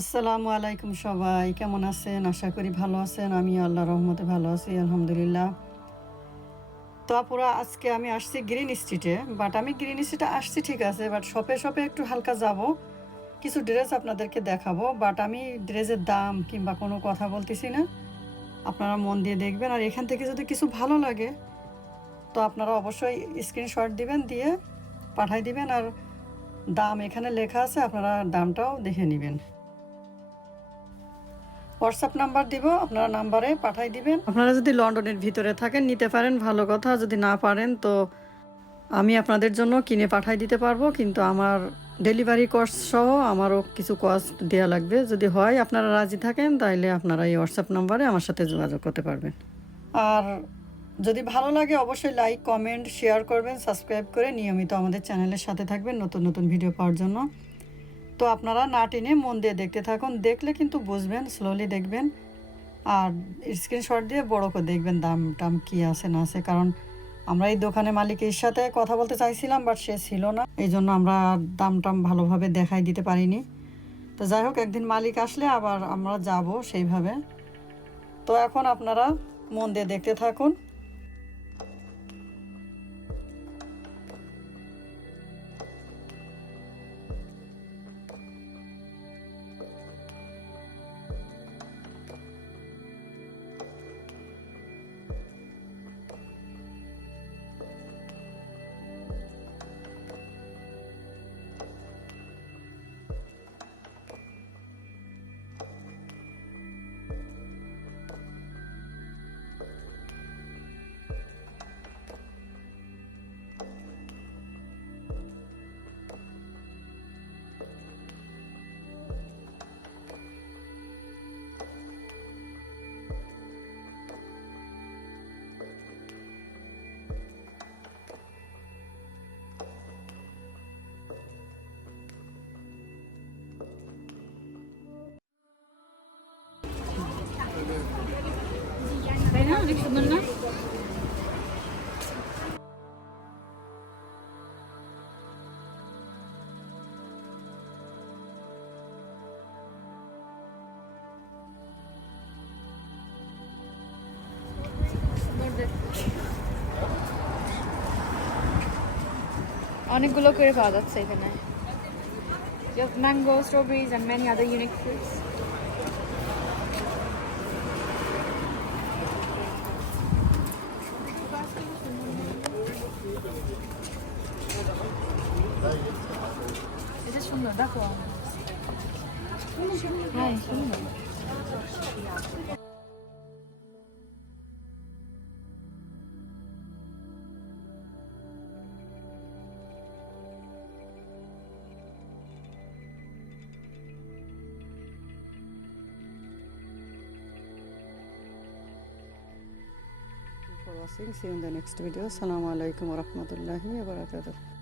আসসালামু আলাইকুম সবাই, কেমন আছেন? আশা করি ভালো আছেন। আমি আল্লাহ রহমতে ভালো আছি, আলহামদুলিল্লাহ। তো আপুরা, আজকে আমি আসছি গ্রিন স্ট্রিটে, বাট আমি গ্রিন স্ট্রিটে আসছি ঠিক আছে, বাট শপে শপে একটু হালকা যাব। কিছু ড্রেস আপনাদেরকে দেখাবো, বাট আমি ড্রেসের দাম কিংবা কোনো কথা বলতেছি না। আপনারা মন দিয়ে দেখবেন, আর এখান থেকে যদি কিছু ভালো লাগে, তো আপনারা অবশ্যই স্ক্রিনশট দিবেন, দিয়ে পাঠাই দিবেন, আর দাম এখানে লেখা আছে, আপনারা দামটাও দেখে নেবেন। হোয়াটসঅ্যাপ নাম্বার দিব আপনারা নাম্বারে পাঠাই দিবেন। আপনারা যদি লন্ডনের ভিতরে থাকেন নিতে পারেন ভালো কথা। যদি না পারেন তো আমি আপনাদের জন্য কিনে পাঠাই দিতে পারব কিন্তু আমার ডেলিভারি কস্ট সহ আমারও কিছু কস্ট দেওয়া লাগবে। যদি হয় আপনারা রাজি থাকেন তাহলে আপনারা এই হোয়াটসঅ্যাপ নাম্বারে আমার সাথে যোগাযোগ করতে পারবেন। আর যদি ভালো লাগে অবশ্যই লাইক কমেন্ট শেয়ার করবেন সাবস্ক্রাইব করে নিয়মিত আমাদের চ্যানেলের সাথে থাকবেন নতুন নতুন ভিডিও পাওয়ার জন্য। তো আপনারা না টেনে মন দিয়ে দেখতে থাকুন। দেখলে কিন্তু বুঝবেন স্লোলি দেখবেন। আর স্ক্রিনশট দিয়ে বড় করে দেখবেন দাম টাম কী আছে, না আছে। কারণ আমরা এই দোকানে মালিকের সাথে কথা বলতে চাইছিলাম বাট সে ছিল না। এই জন্য আমরা দাম টাম ভালোভাবে দেখাই দিতে পারিনি। তো যাই হোক, একদিন মালিক আসলে আবার আমরা যাব সেইভাবে। তো এখন আপনারা মন দিয়ে দেখতে থাকুন। অনেক সুন্দর না সুন্দর দেখতে। অনেকগুলো করে পাওয়া যাচ্ছে এখানে mango strawberries and many other unique fruits Nessuno, d'accordo. Hai, watching, see you in the next video. Assalamu alaikum warahmatullahi wabarakatuh.